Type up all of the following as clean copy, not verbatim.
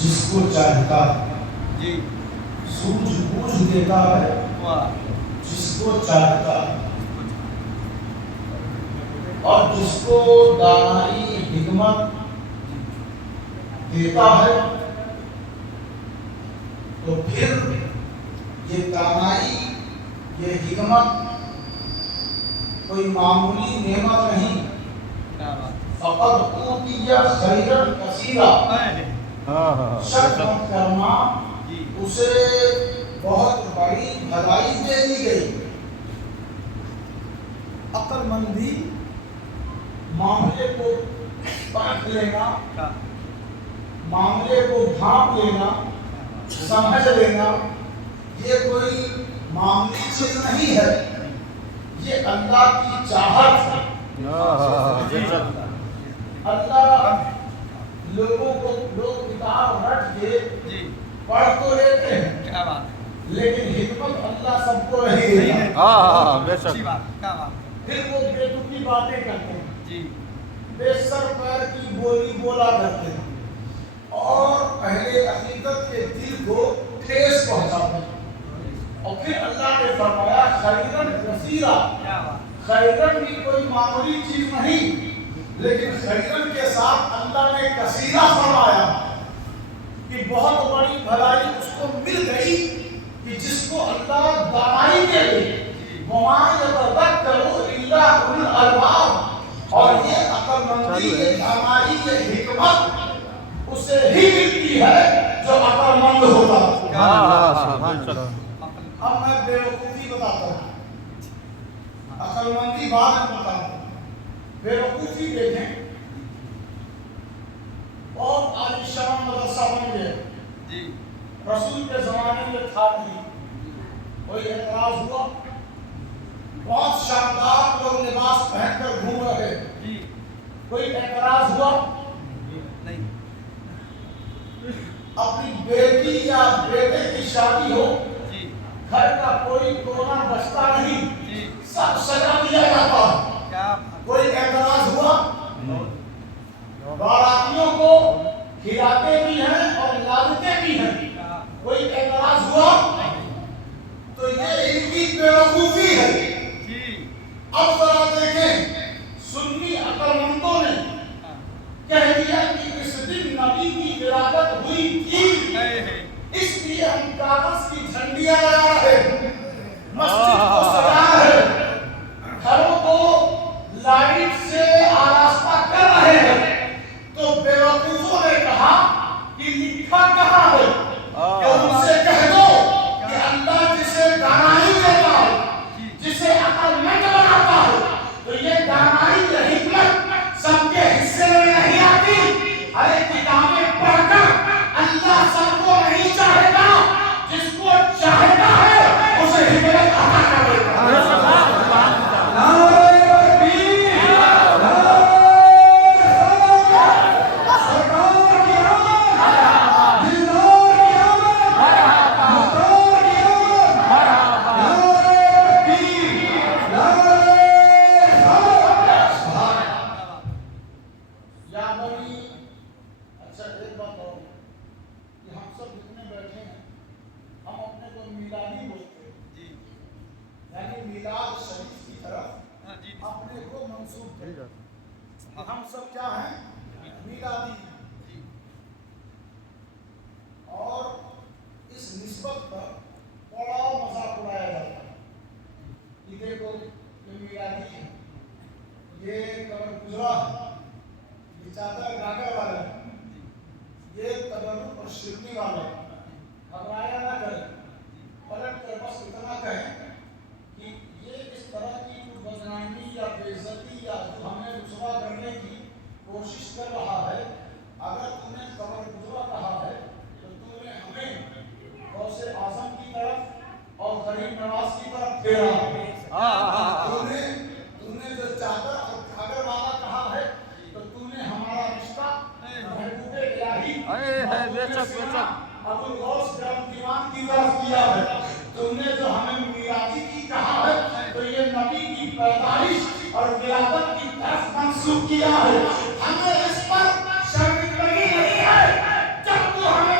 جس کو چاہتا ہے، سوجھ بوجھ دیتا ہے جس کو چاہتا ہے، اور جس کو دانائی حکمت دیتا ہے، تو پھر یہ دانائی، یہ حکمت کوئی معمولی نعمت نہیں، فقط اوتی خیرا کثیرا، شک مت کرنا اسے بہت بڑی بھلائی دے دی گئی۔ عقل مندی معاملے کو پرکھ لینا، معاملے کو بھانپ لینا، سمجھ لینا، یہ کوئی معمولی چیز نہیں ہے، یہ اللہ کی چاہت ہے۔ اللہ لوگوں کو، لوگ کتاب رٹ کے پڑھ تو لیتے ہیں لیکن حکمت اللہ سب کو نہیں دیتا، پھر وہ بے تکی باتیں کرتے ہیں، بے سر پیر کی بولی بولا کرتے ہیں اور اہل عقیدت کے دل کو ٹھیس پہنچاتے ہیں۔ اور پھر اللہ نے فرمایا خیرن کثیرا، خیرن بھی کوئی معمولی چیز نہیں، لیکن خیرن کے ساتھ اللہ نے کثیرا فرمایا کہ بہت بڑی بھلائی اس کو مل گئی کہ جس کو اللہ دانائی دے دے، وما یتذکر الا اولو الالباب، اور یہ عقل مندی، یہ دانائی، یہ حکمت اسے ہی ملتی ہے جو عقل مند ہوتا۔ اب میں بے وقوفی بتاتا ہوں، عقل مندی بعد میں بتاتا ہوں۔ بے وقوفی دیکھیں، بہت عالیشان مدرسہ بن گیا، رسول کے زمانے میں تھا نہیں، کوئی اعتراض ہوا، بہت شاندار لوگ لباس پہن کر گھوم رہے، کوئی اعتراض ہوا؟ اپنی بیٹی یا بیٹے کی شادی ہو، گھر کا کوئی کونا بچتا نہیں، سب سجا دیا جاتا، کوئی اعتراض ہوا؟ باراتیوں کو کھلاتے بھی ہیں اور لاتے بھی ہیں، کوئی اعتراض ہوا؟ تو یہ ان کی بے وقوفی ہے۔ اب ذرا دیکھیں، سنی عقل مندوں نے کہہ دیا کہ اس دن نبی کی ولادت ہوئی تھی، اس لیے ہم کاغذ کی جھنڈیاں لگا رہے ہیں، مسجد کو سجا رہے ہیں، گھروں کو لائٹ سے آراستہ کر رہے ہیں۔ تو بے وقوفوں نے کہا کہ لکھا کہاں ہے کہ ان سے کہہ دو کہ اللہ جسے دانائی دیتا ہے، جسے عقل مند بناتا ہے، تو یہ دانائی، یہ حکمت سب کے حصے میں نہیں آتی۔ ارے کتابیں پڑھ کر اللہ سب کو نہیں چاہتا، جس کو چاہتا ہے اسے حکمت عطا کر دیتا ہے۔ ہم سب کیا ہیں؟ میلادی، اور اس نسبت پر بڑا مذاق اڑایا جاتا ہے کہ دیکھو یہ میلادی ہے، یہ قمر گزرا ہے، یہ چادر گاگر والا ہے، یہ تبرک اور شرمی والا ہے۔ گھبرایا نہ کریں، پلٹ کر بس اتنا کہیں کہ یہ اس طرح کی بدنامی یا بے عزتی یا جو ہمیں رسوا کرنے کی کوشش کر رہا ہے، اگر تم نے قمر گزرا کہا ہے تو تم نے ہمیں غوث اعظم کی طرف اور غریب نواز کی طرف پھیرا۔ تم نے جو چادر اور گھاگھر والا کہا ہے تو تم نے ہمارا رشتہ محبوب الہی ابو الغوث کرم دیوان کی طرف کیا ہے۔ تم نے جو ہمیں میلادی کی کہا ہے تو یہ نبی کی پیدائش اور ولادت کی طرف منسوخ کیا ہے۔ ہمیں اس پر شرمندگی نہیں ہے جب تو ہمیں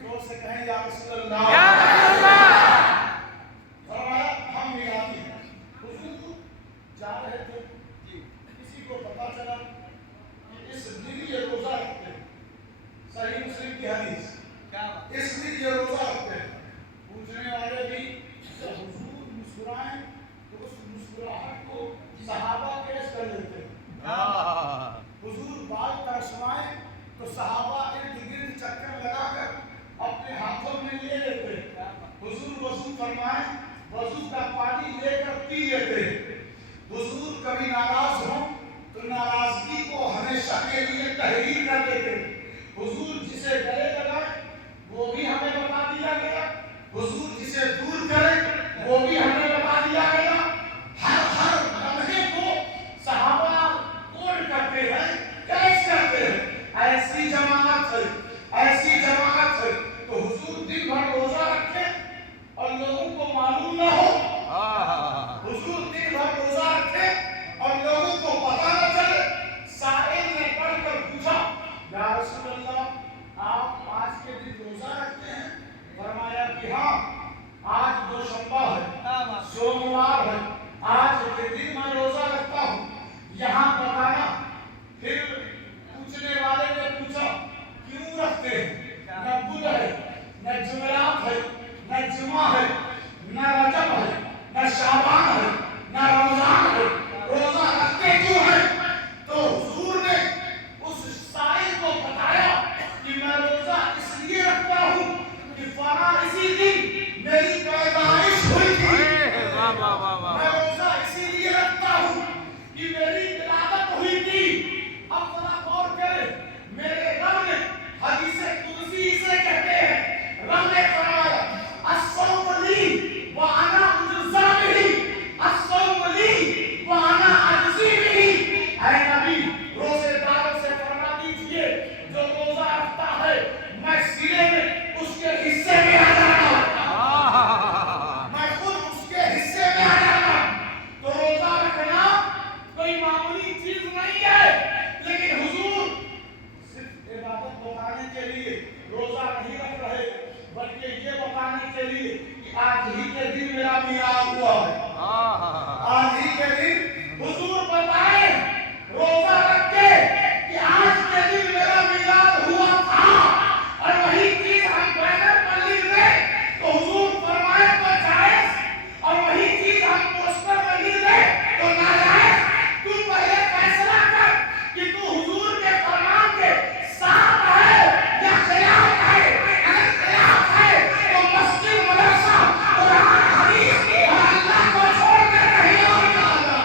زور سے کہیں یا رسول اللہ یا رسول اللہ فرمایا ہم میلادی ہیں حضور جا رہے تھے کسی کو پتا چلا کہ اس دن یہ روزہ رکھتے ہیں صحیح مسلم کی حدیث اس دن یہ روزہ رکھتے ہیں پوچھنے والے بھی جب حضور مسکرائیں تو اس مسکراہٹ کو صحابہ پیش کر دیتے ہیں حضور بات ترسوائیں تو صحابہ ارد گرد چکر لگا کر اپنے ہاتھوں میں لے لیتے حضور وضو فرمائیں وضو کا پانی لے کر پی لیتے حضور کبھی ناراض ہوں تو ناراضگی کو ہمیشہ کے لیے تحریر کر دیتے حضور جسے گلے لگائیں وہ بھی ہمیں بتا دیا گیا حضور جسے دور کرے وہ بھی ہمیں بتا دیا گیا ہر لمحے کو صحابہ کوڈ کرتے ہیں کیش کرتے ہیں ایسی جماعت ہے تو حضور دن بھر روزہ رکھے اور لوگوں کو معلوم نہ ہو حضور دن بھر روزہ رکھے اور لوگوں کو پتہ نہ چلے سائل نے پڑھ کر پوچھا یا رسول اللہ آپ آج کے دن روزہ رکھتے ہیں فرمایا کہ ہاں آج دوشنبہ ہے سوموار ہے آج کے دن میں روزہ رکھتا ہوں یہاں بتانا پھر پوچھنے والے نے پوچھا کیوں رکھتے ہیں نہ بدھ ہے نہ جمعرات ہے نہ جمعہ ہے نہ رجب ہے نہ شعبان ہے نہ رمضان ہے روزہ رکھتے کیوں ہیں تو حضور نے اس سائل کو بتایا کہ میں روزہ اس لیے رکھتا ہوں کہ فلاں اسی دن میری پیدائش ہوئی تھی میں روزہ اسی لیے رکھتا ہوں کہ میری ولادت ہوئی تھی اب ذرا غور کرے میرے رب نے حدیث قدسی اسے کہتے ہیں رب نے فرمایا الصوم لی وانا اجزا به الصوم لی وانا اجزی به اے نبی روزے داروں سے فرما دیجئے جو روزہ رکھتا ہے میں سینے میں اس کے حصے میں آ جاتا ہوں میں خود اس کے حصے میں آ جاتا ہوں تو روزہ رکھنا کوئی معمولی چیز نہیں ہے لیکن حضور صرف عبادت بتانے کے لیے روزہ نہیں رکھ رہے بلکہ یہ بتانے کے لیے کہ آج ہی کے دن میرا میلاد ہوا ہے آج ہی کے دن حضور بتائے روزہ رکھ کے کہ آج کے دن میرا میلاد ہوا تھا اور وہی چیز ہم بینر پر لکھ دیں تو حضور فرمائے تو جائز اور وہی چیز ہم پوسٹر میں لکھ دیں تو ناجائز تو پہلے فیصلہ کر کہ تو حضور کے فرمان کے ساتھ ہے یا خلاف ہے اگر خلاف ہے تو مسجد مدرسہ قرآن حدیث اور اللہ کو چھوڑ کر کہیں اور جانا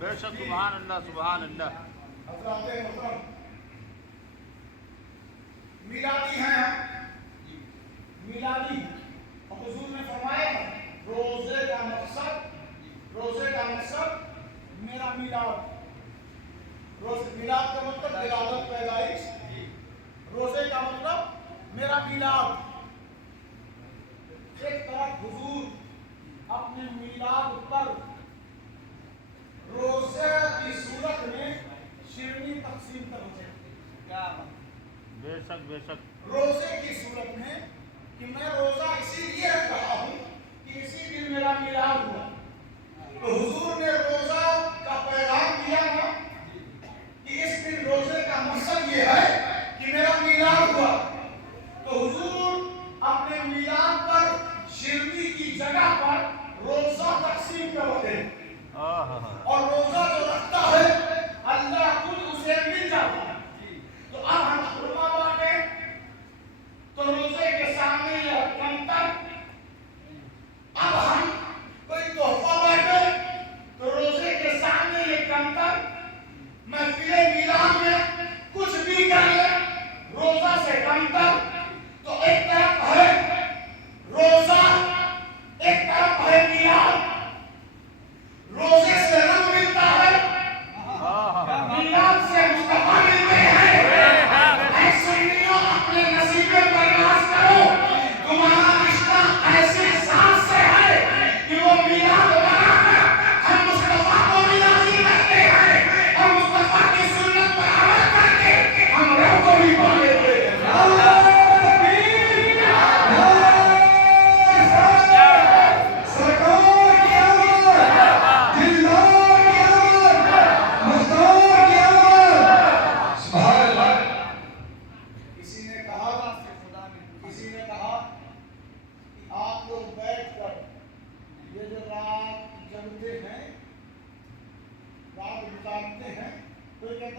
بے شک سبحان اللہ حضرات محترم میلادی ہیں ہم میلادی اور حضور نے فرمایا روزے کا مقصد میرا میلاد میلاد کا مطلب ولادت پیدائش روزے کا مطلب میرا میلاد ایک طرف حضور اپنے میلاد پر روزے کی صورت میں شیرنی تقسیم کرتے ہیں بے شک روزے کی صورت میں کہ میں روزہ اسی لیے رکھ رہا ہوں کہ اسی دن میرا میلاد ہوا تو حضور نے روزہ کا پیغام دیا نا کہ اس دن روزے کا مقصد یہ ہے کہ میرا میلاد ہوا تو حضور اپنے میلاد پر شیرنی کی جگہ پر روزہ تقسیم کرتے ہیں اور روزہ جو رکھتا ہے اللہ خود اسے مل جاتا ہے تو اب ہم خرما بانٹیں تو روزے کے سامنے یہ کمتر اب ہم کوئی تحفہ بانٹیں تو روزے کے سامنے یہ کمتر محفل میلاد میں کچھ بھی کر لے روزہ سے کمتر تو ایک طرف ہے روزہ ایک طرف ہے میلاد روزے سے رنگ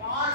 5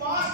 5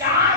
4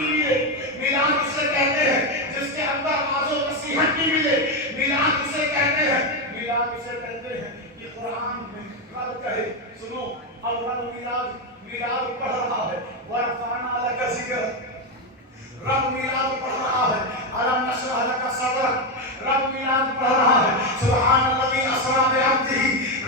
بھی ملے. میلاد اسے کہتے ہیں جس کے اندر واعظ و نصیحت بھی ملے. میلاد اسے کہتے ہیں کہ قرآن میں رب کہے سنو. اب رب میلاد پڑھ رہا ہے. وَرَفَعْنَا لَكَ ذِكْرَكَ. رب میلاد پڑھ رہا ہے. أَلَمْ نَشْرَحْ لَكَ صَدْرَكَ. رب میلاد پڑھ رہا ہے. سبحان الذی اسریٰ بعبدہ.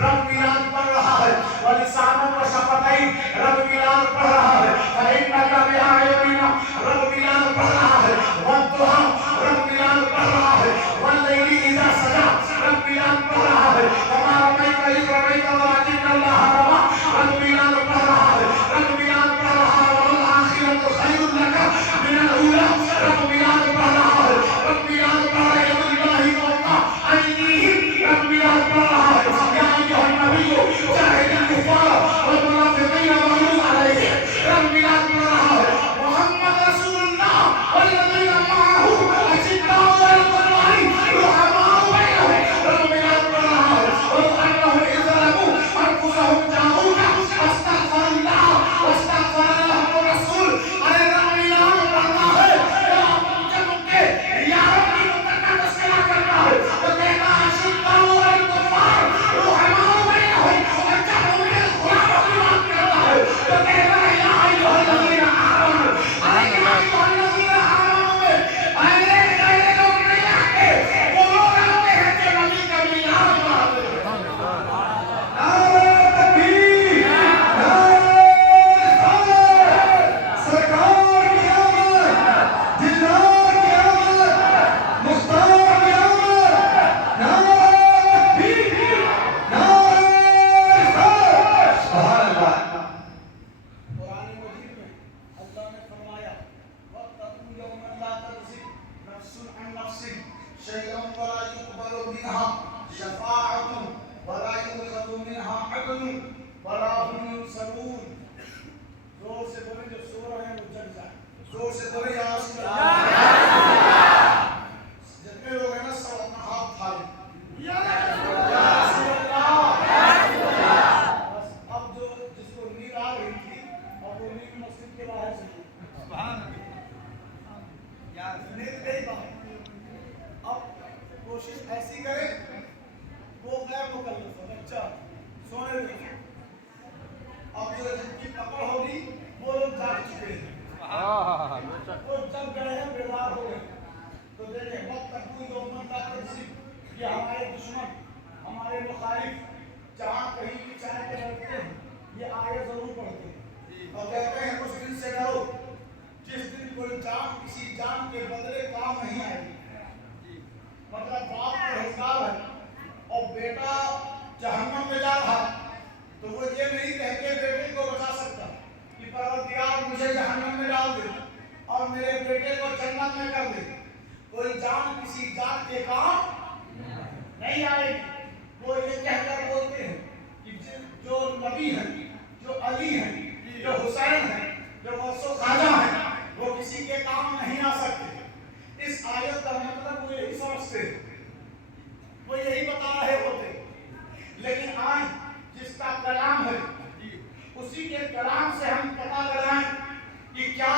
رب میلاد پڑھ رہا ہے. وَلِسَانًا وَشَفَتَيْنِ. رب میلاد پڑھ رہا ہے. فَإِنَّكَ بِأَعْيُنِنَا. رب میلاد پڑھ رہا ہے. وَالضُّحَىٰ. رب میلاد پڑھ رہا ہے. وَاللَّيْلِ إِذَا سَجَىٰ. رب میلاد پڑھ رہا ہے. وَمَا رَمَيْتَ إِذْ رَمَيْتَ وَلَٰكِنَّ اللَّهَ رَمَىٰ. رب میلاد پڑھ رہا ہے. رب میلاد پڑھ رہا ہے. وَالْآخِرَةُ خَيْرٌ لَكَ مِنَ الْأُولَىٰ. رب میلاد پڑھ رہا ہے. رب میلاد پڑھ رہا ہے. يَدُ اللَّهِ فَوْقَ أَيْدِيهِمْ. رب میلاد پڑھ رہا ہے. يَا أَيُّهَا النَّبِيُّ جَاهِدِ الْكُفَّارَ وَالْمُنَافِقِينَ وَاغْلُظْ عَلَيْهِمْ. رب میلاد پڑھ رہا ہے. محمد رسول اللہ والذین معه أشداء علی الكفار رحماء بینہم. رب میلاد پڑھ رہا ہے. وَأَنَّهُمْ إِذْ ظَلَمُوا أَنفُسَهُمْ جَاءُوكَ فَاسْتَغْفَرُوا اللَّهَ وَاسْتَغْفَرَ لَهُمُ الرَّسُولُ. ارے رب میلاد پڑھتا ہے. جب ان کے یاروں کی مدت کا تذکرہ کرتا ہے تو کہتا ہے أشداء علی الكفار رحماء بینہم. اور جب ان کے غلاموں کی بات کرتا ہے تو کہتا ہے یا ایھا الذین آمنوا. ارے یا ایھا الذین آمنوا میں پہلے لوگ نہیں آتے. وہ لوگ آتے ہیں جو نبی کا میلاد مناتے ہیں. نعرہ تکبیر. نعرہ رسالت. سرکار کی آمد. دلدار کی آمد. مختار کی آمد. نعرہ تکبیر. نعرہ رسالت. سبحان اللہ. قرآن مجید میں اللہ نے فرمایا وَاتَّقُوا يَوْمًا لَا تَجْزِي نَفْسٌ عَن نَفْسٍ شَيْئًا وَلَا يُقْبَلُ مِنْهَا شَفَاعَةٌ وَلَا يُؤْخَذُ مِنْهَا عَدْلٌ وَلَا هُمْ يُنصَرُونَ. زور سے بولیں جو سو رہے ہیں وہ جگ جائیں. زور سے بولیں یا رسول اللہ. جتنے لوگ ہیں نا سب اپنا ہاتھ اٹھا لیں. یا رسول اللہ. بس اب جو جس کو نیند آ رہی تھی اور وہ نیند مسجد کے باہر سے نیند گئی باہر. اب کوشش ایسی کرے وہ غیر مکلف ہو بچہ سونے دے. اب جو جن کی پکڑ ہوگی وہ لوگ جاگ چکے ہیں. وہ جب گئے ہیں بیدار ہو گئے. تو دیکھیں وَاتَّقُوا يَوْمًا لَا تَجْزِي. یہ ہمارے دشمن ہمارے مخالف جہاں کہیں بھی چاہ کے رکھتے ہیں یہ آیت ضرور پڑھتے ہیں اور کہتے ہیں اس دن سے ڈرو جس دن کوئی جان کسی جان کے بدلے کام نہیں آئے گی. مطلب باپ پرہیزگار ہے اور بیٹا جہنم میں جا رہا تو وہ یہ نہیں کہہ کے بیٹے کو بچا سکتا کہ پروردگار مجھے جہنم میں ڈال دے اور میرے بیٹے کو جنت میں کر دے. کوئی جان کسی جان کے کام نہیں آئے گی. وہ یہ کہہ کر بولتے ہیں کہ جو نبی ہیں جو علی ہیں جو حسین ہیں جو غوث و خواجہ ہیں وہ کسی کے کام نہیں آ سکتے. اس آیت کا مطلب وہ یہی سمجھتے ہیں. وہ یہی بتا رہے ہوتے. لیکن آج جس کا کلام ہے اسی کے کلام سے ہم پتہ لگائیں کہ کیا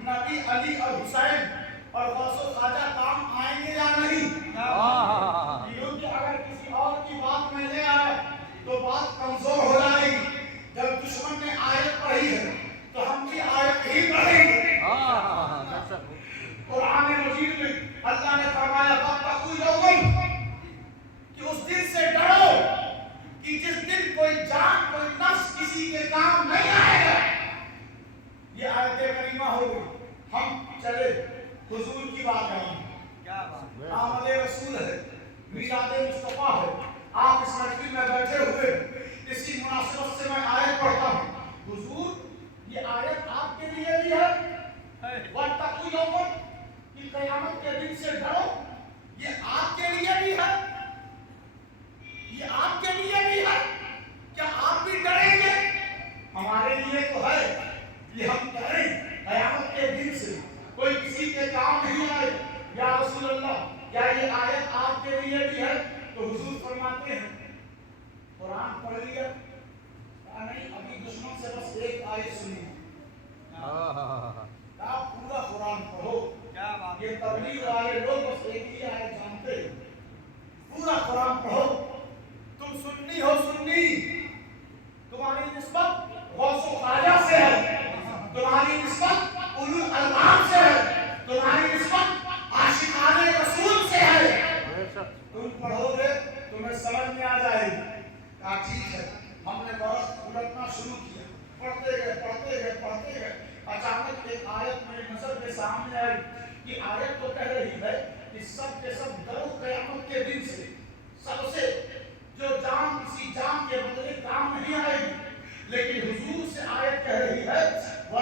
نبی علی اور حسین اور غوث و خواجہ کام آئیں گے یا نہیں. کیونکہ اگر کسی اور کی بات میں لے آئے تو بات کمزور ہو جائے گی. جب دشمن نے آیت پڑھی ہے تو ہم بھی آیت ہی پڑھیں گے. قرآن مجید میں اللہ نے فرمایا وَاتَّقُوا يَوْمًا کہ اس دن سے ڈرو کہ جس دن کوئی جان کوئی نفس کسی کے کام نہیں آئے گا. یہ آیت کریمہ ہو گئی. ہم چلے حضور کی بات کریں. آمد رسول ہے میلاد مصطفیٰ ہے. آپ اس مسجد میں بیٹھے ہوئے اسی مناسبت سے میں آیت پڑھتا ہوں. حضور یہ آیت آپ کے لیے بھی ہے. وَاتَّقُوا يَوْمًا کہ قیامت کے دن سے ڈرو یہ آپ کے لیے بھی ہے. یہ آپ کے لیے بھی ہے. کیا آپ بھی ڈریں گے؟ ہمارے لیے تو ہے کہ ہم ڈریں قیامت کے دن سے کوئی کسی کے کام نہیں آئے. یا رسول اللہ کیا یہ آیت آپ کے لیے بھی ہے؟ تو حضور فرماتے ہیں قرآن پڑھ لیا نہیں ابھی دشمن سے بس ایک آیت سنی. آپ پورا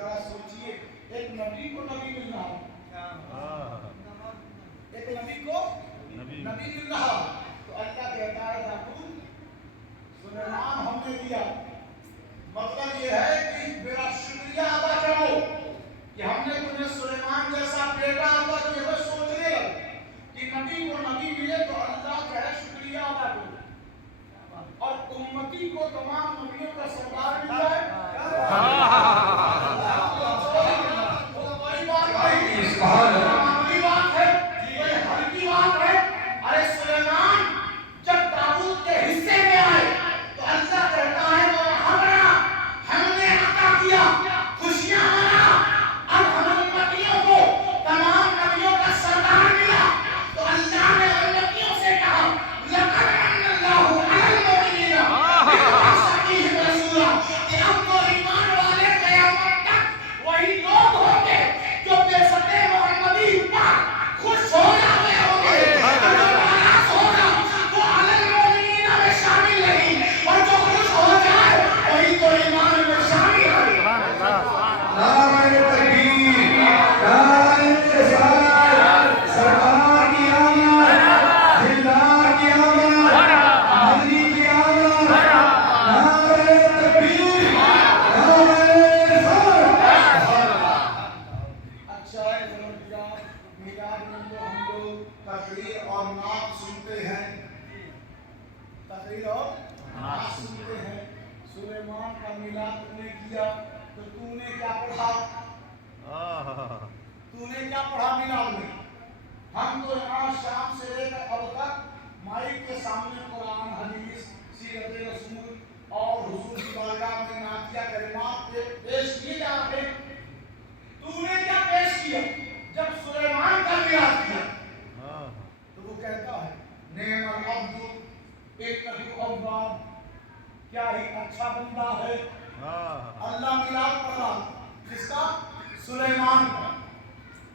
ذرا سوچئے ایک نبی کو نبی مل رہا ایک نبی کو نبی مل رہا تو اللہ کہتا ہے داؤد سلیمان ہم نے دیا مطلب یہ ہے کہ میرا شکریہ ادا کرو کہ ہم نے تمہیں سلیمان جیسا بیٹا عطا کیا ہے سوچنے لگے کہ نبی کو نبی ملے تو اللہ کا شکریہ ادا کرو اور امتی کو تمام نبیوں کا سردار مل جائے سلیمان کا میلاد تم نے کیا تو تو نے کیا پڑھا میلاد میں ہم تو یہاں شام سے لے کر اب تک مائک کے سامنے قرآن حدیث سیرت رسول اور حضور کی بارگاہ میں نعتیہ کلمات پیش کیے جا رہے تو نے کیا پیش کیا جب سلیمان کا میلاد کیا تو وہ کہتا ہے نعم العبد انہ اواب کیا ہی اچھا بندہ ہے اللہ میلاد پڑھا کس کا سلیمان کا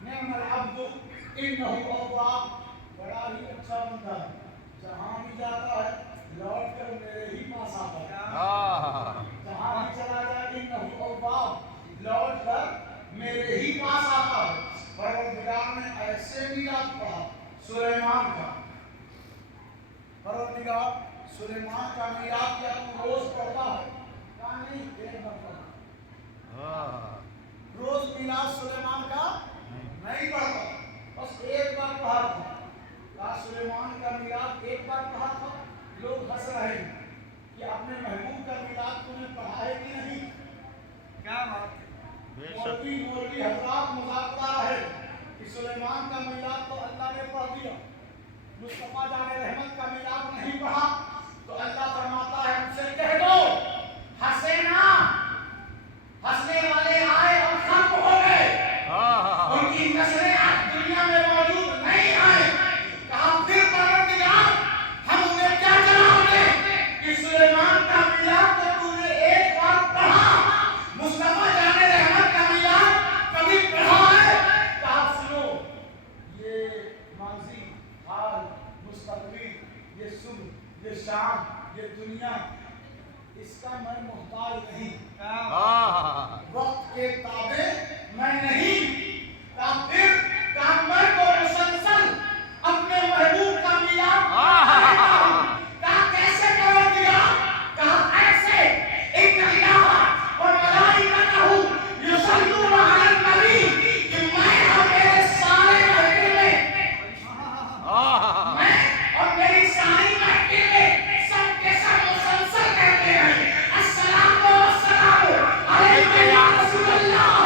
نعم العبد انہ اواب بڑا ہی اچھا بندہ ہے جہاں بھی جاتا ہے لوٹ کر میرے ہی پاس آتا ہے جہاں بھی چلا جائے انہ اواب لوٹ کر میرے ہی پاس آتا ہے پروردگار نے ایسے میلاد پڑھا سلیمان کا پروردگار سلیمان کا میلاد کیا تو روز پڑھتا ہے کہا نہیں ایک بار پڑھا روز میلاد سلیمان کا نہیں پڑھتا بس ایک بار پڑھا تھا کہا سلیمان کا میلاد ایک بار پڑھا تھا لوگ ہنس رہے ہیں کہ اپنے محبوب کا میلاد تم نے پڑھا ہے کہ نہیں کیا بات مولوی حضرات مذاق اڑا رہے کہ سلیمان کا میلاد تو اللہ نے پڑھ دیا مصطفیٰ جان رحمت کا میلاد نہیں پڑھا تو اللہ فرماتا ہے ان سے کہہ دو ہنسینا ہنسنے والے آئے اور ختم ہو گئے ان کی نسلیں آج دنیا میں موجود نہیں آئے کہا پھر پروردگار ہم انہیں کیا جواب دیں کہ سلیمان کا میلاد تو تو نے ایک بار پڑھا مصطفیٰ جان رحمت کا میلاد کبھی پڑھا ہے کہا سنو یہ ماضی حال مستقبل یہ صبح یہ شام یہ دنیا اس کا میں محتاج نہیں وقت کے تابع میں نہیں پھر میں تو مسلسل اپنے محبوب کا میلاد کہا کیسے کرو دیا کہا ایسے ان اللہ اور ملائکتہ یصلون علی النبی کہ میں اور میرے سارے محبوب میں اور میری ساری محبوب سب کے سب مسلسل کہتے ہیں السلام علیکم یا رسول اللہ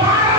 12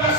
10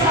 100